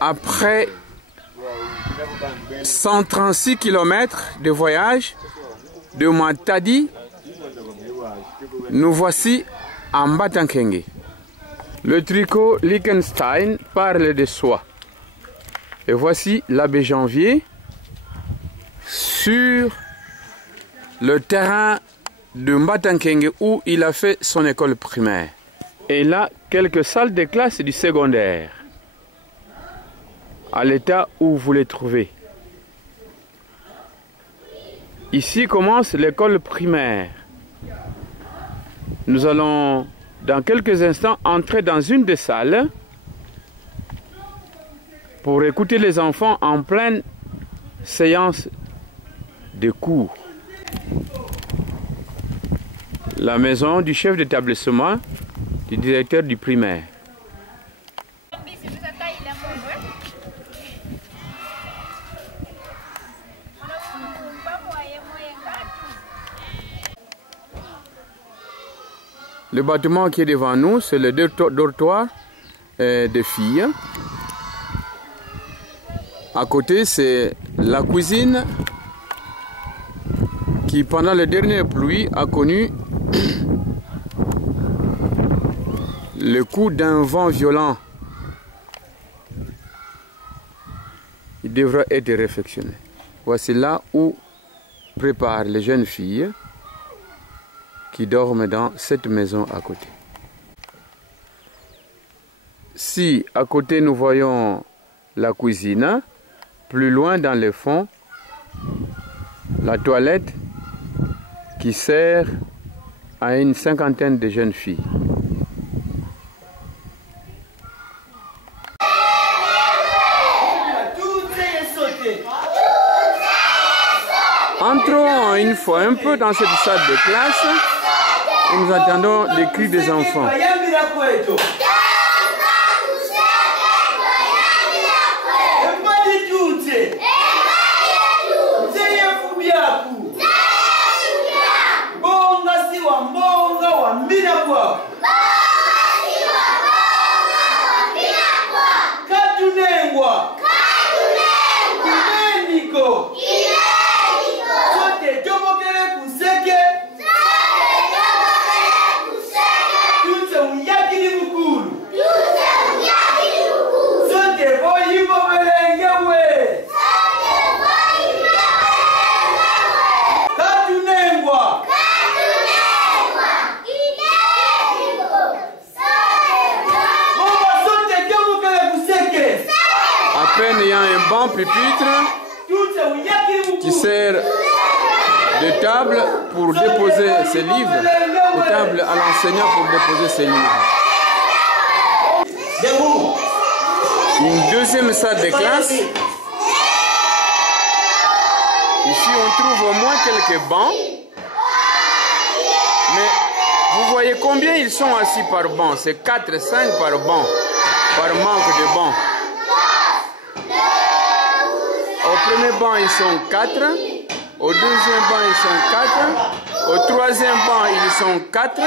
Après 136 km de voyage de Matadi, nous voici à Mbatankengue. Le tricot Liechtenstein parle de soi. Et voici l'abbé Janvier sur le terrain de Mbatankengue où il a fait son école primaire. Et là, quelques salles de classe du secondaire, à l'état où vous les trouvez. Ici commence l'école primaire. Nous allons dans quelques instants entrer dans une des salles pour écouter les enfants en pleine séance de cours. La maison du chef d'établissement, du directeur du primaire. Le bâtiment qui est devant nous, c'est le dortoir des filles. À côté, c'est la cuisine qui, pendant les dernières pluies, a connu le coup d'un vent violent. Il devra être réfectionné. Voici là où préparent les jeunes filles qui dorment dans cette maison à côté. Si à côté nous voyons la cuisine, plus loin dans le fond, la toilette qui sert à une cinquantaine de jeunes filles. Entrons une fois un peu dans cette salle de classe et nous attendons les cris des enfants. Il y a un banc pupitre qui sert de table pour déposer ses livres, de table à l'enseignant pour déposer ses livres. Une deuxième salle de classe. Ici on trouve au moins quelques bancs. Mais vous voyez combien ils sont assis par banc? C'est 4, 5 par banc, par manque de banc. Au premier banc, ils sont 4. Au deuxième banc, ils sont 4. Au troisième banc, ils sont 4.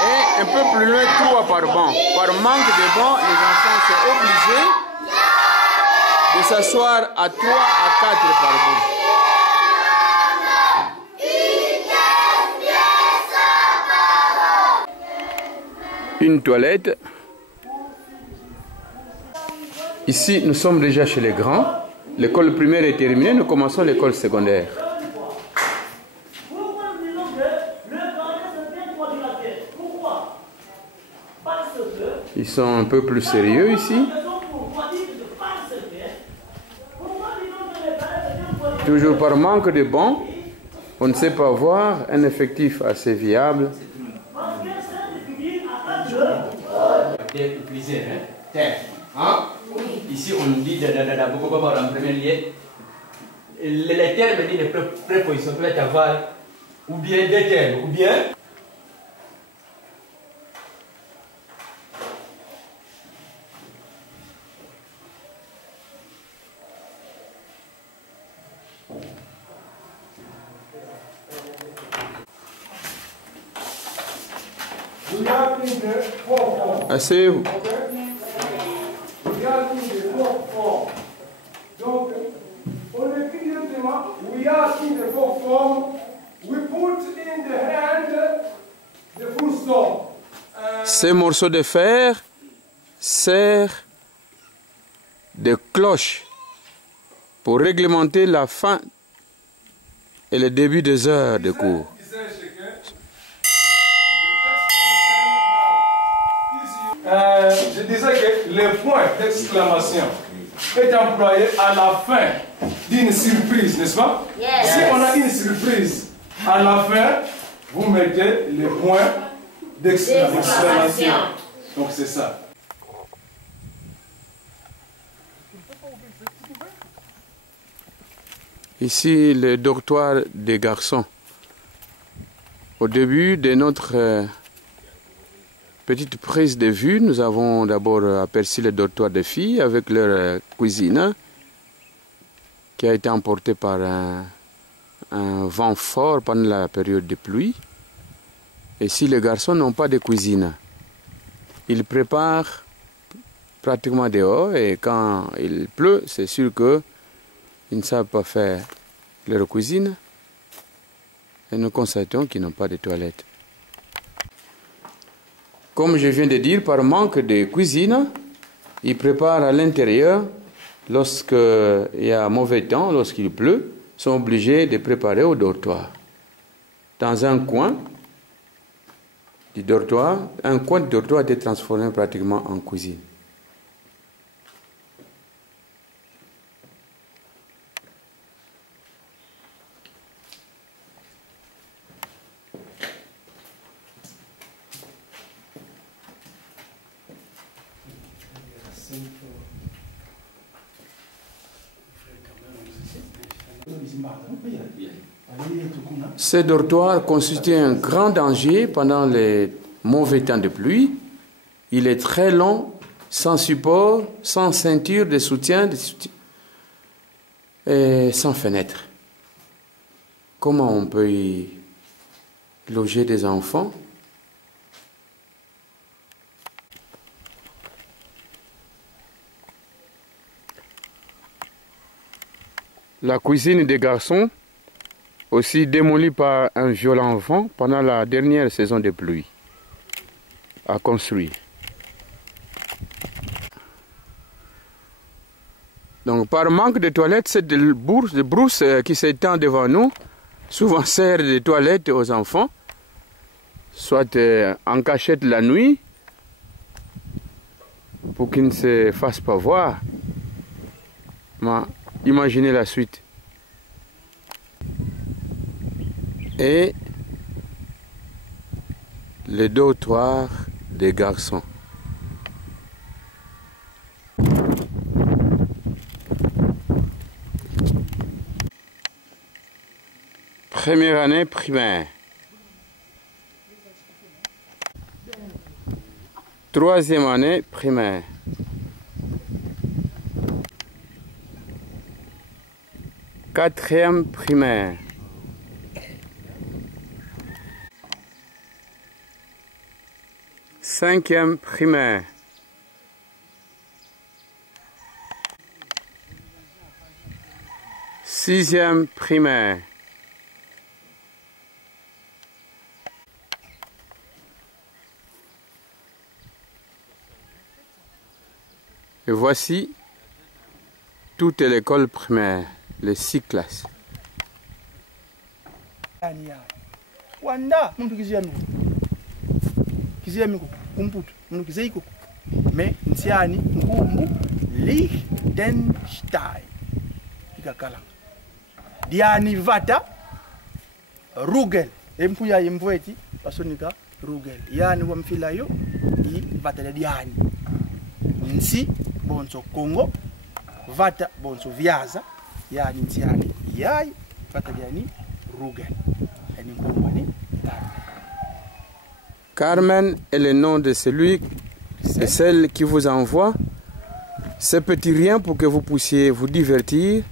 Et un peu plus loin, 3 par banc. Par manque de banc, les enfants sont obligés de s'asseoir à 3 à 4 par banc. Une toilette. Ici, nous sommes déjà chez les grands. L'école primaire est terminée, nous commençons l'école secondaire. Ils sont un peu plus sérieux ici. Toujours par manque de bancs, on ne sait pas voir un effectif assez viable. Ici, on dit beaucoup en premier lieu. Les termes disent les prépositions peuvent avoir ou bien des termes, ou bien. Vous Asseyez-vous. We are in the fourth form. Donc, on écrit directement, we are in the fourth form. We put in the hand the full stop. Ces morceaux de fer servent de cloche pour réglementer la fin et le début des heures de cours. Je disais que le point d'exclamation est employé à la fin d'une surprise, n'est-ce pas? Yes. Si on a une surprise, à la fin, vous mettez le point d'exclamation. Donc c'est ça. Ici, le dortoir des garçons. Au début de notre petite prise de vue, nous avons d'abord aperçu le dortoir des filles avec leur cuisine qui a été emporté par un vent fort pendant la période de pluie. Et si les garçons n'ont pas de cuisine, ils préparent pratiquement dehors et quand il pleut, c'est sûr qu'ils ne savent pas faire leur cuisine et nous constatons qu'ils n'ont pas de toilettes. Comme je viens de dire, par manque de cuisine, ils préparent à l'intérieur. Lorsqu'il y a mauvais temps, lorsqu'il pleut, ils sont obligés de préparer au dortoir. Dans un coin du dortoir, un coin du dortoir a été transformé pratiquement en cuisine. Ce dortoir constitue un grand danger pendant les mauvais temps de pluie. Il est très long, sans support, sans ceinture de soutien, et sans fenêtre. Comment on peut y loger des enfants? La cuisine des garçons, aussi démolie par un violent vent pendant la dernière saison de pluie, à construire. Donc par manque de toilettes, cette brousse qui s'étend devant nous, souvent sert de toilettes aux enfants, soit en cachette la nuit, pour qu'ils ne se fassent pas voir. Mais imaginez la suite. Et le dortoir des garçons. Première année primaire. Troisième année primaire. Quatrième primaire. Cinquième primaire. Sixième primaire. Et voici toute l'école primaire, les 6 classes. Wanda muntu kiziyami kumputu muntu kizeyiko me nsiani ngumbu Liechtenstein ikakala diani vata Rugel empuya yemvweti pasonika Rugel yani wamfila yo I vata la diani nsi bonso Congo vata bonso Viaza yani nsiani yai vata diani Rugel. Carmen est le nom de celui et celle qui vous envoie ce petit rien pour que vous puissiez vous divertir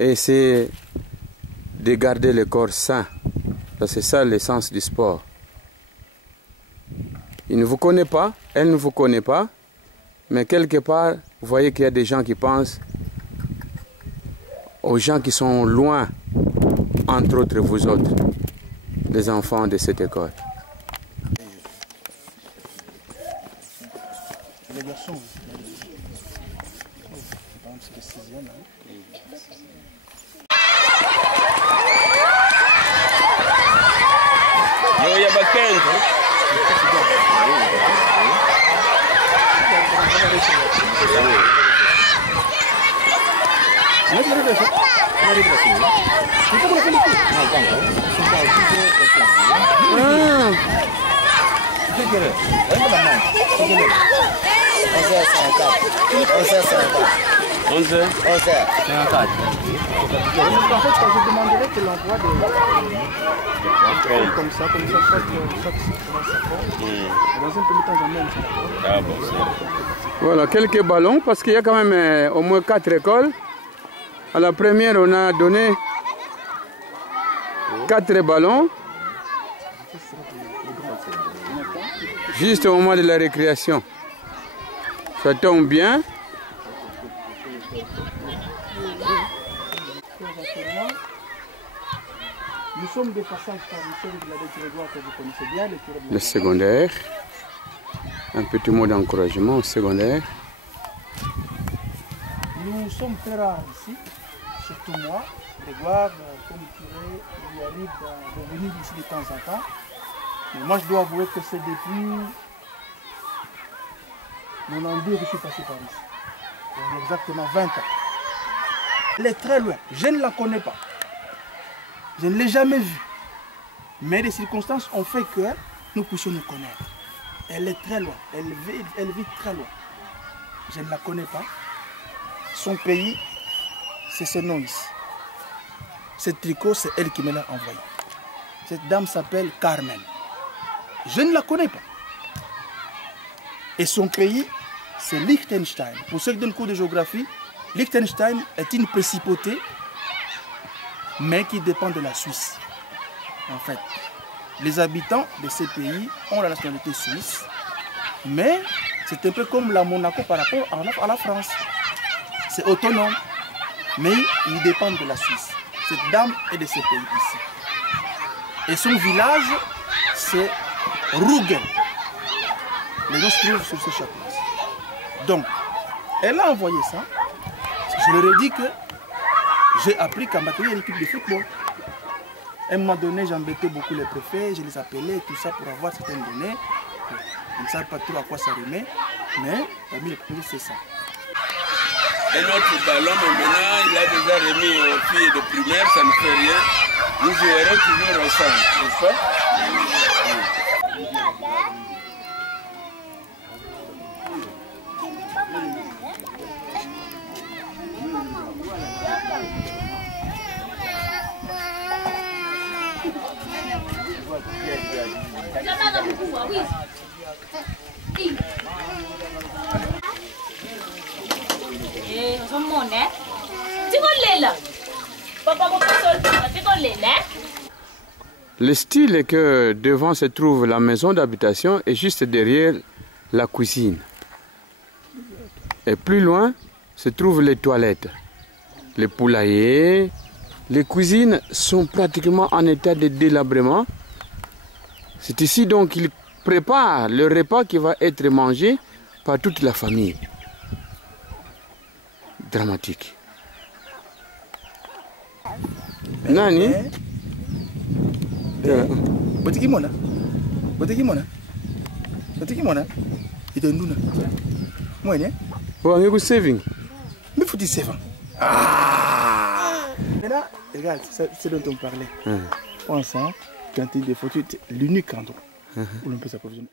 et essayer de garder le corps sain. C'est ça l'essence du sport. Il ne vous connaît pas, elle ne vous connaît pas, mais quelque part, vous voyez qu'il y a des gens qui pensent aux gens qui sont loin, entre autres vous autres, les enfants de cette école. Les garçons, c'est le 6e. Il y a En fait, quand je demanderais que l'envoi de comme ça, chaque dans un premier temps, j'emmène ça. Voilà, quelques ballons, parce qu'il y a quand même au moins 4 écoles. À la première, on a donné 4 ballons, juste au moment de la récréation. Ça tombe bien. Nous sommes de passage par Michel de la Grégoire que vous connaissez bien. Le secondaire. Un petit mot d'encouragement au secondaire. Nous sommes très rares ici, surtout moi. Grégoire, comme curé, il arrive de venir ici de temps en temps. Mais moi, je dois avouer que c'est depuis mon envie que je suis passé par ici. Il y a exactement 20 ans. Elle est très loin. Je ne la connais pas. Je ne l'ai jamais vue. Mais les circonstances ont fait que nous puissions nous connaître. Elle est très loin. Elle vit très loin. Je ne la connais pas. Son pays, c'est ce nom ici. Ce tricot, c'est elle qui me l'a envoyé. Cette dame s'appelle Carmen. Je ne la connais pas. Et son pays, c'est Liechtenstein. Pour ceux qui donnent cours de géographie, Liechtenstein est une principauté, mais qui dépend de la Suisse. En fait, les habitants de ces pays ont la nationalité suisse, mais c'est un peu comme la Monaco par rapport à la France. C'est autonome, mais ils dépendent de la Suisse. Cette dame est de ces pays ici. Et son village, c'est Rugen. Les gens se trouvent sur ce chapeau. Donc, elle a envoyé ça. Je leur ai dit que j'ai appris qu'en Mbacké, il y a une équipe de football. À un moment donné, j'embêtais beaucoup les préfets, je les appelais, tout ça pour avoir certaines données. Ils ne savent pas trop à quoi ça remet, mais parmi les premiers, c'est ça. Un autre ballon, mais maintenant, il a déjà remis aux filles de primaire, ça ne fait rien. Nous jouerons toujours ensemble, n'est-ce pas? Le style est que devant se trouve la maison d'habitation et juste derrière la cuisine. Et plus loin se trouvent les toilettes, les poulaillers. Les cuisines sont pratiquement en état de délabrement. C'est ici donc qu'ils préparent le repas qui va être mangé par toute la famille. Dramatique. Nani? Botiki mona? Botiki mona? Botiki mona? Il te nouna. Moi, ne? Oh, on est saving. Mais faut dire saving. Ah! Maintenant, regarde, c'est dont on parlait. On sent quand il y a des photos, l'unique endroit où l'on peut s'approvisionner.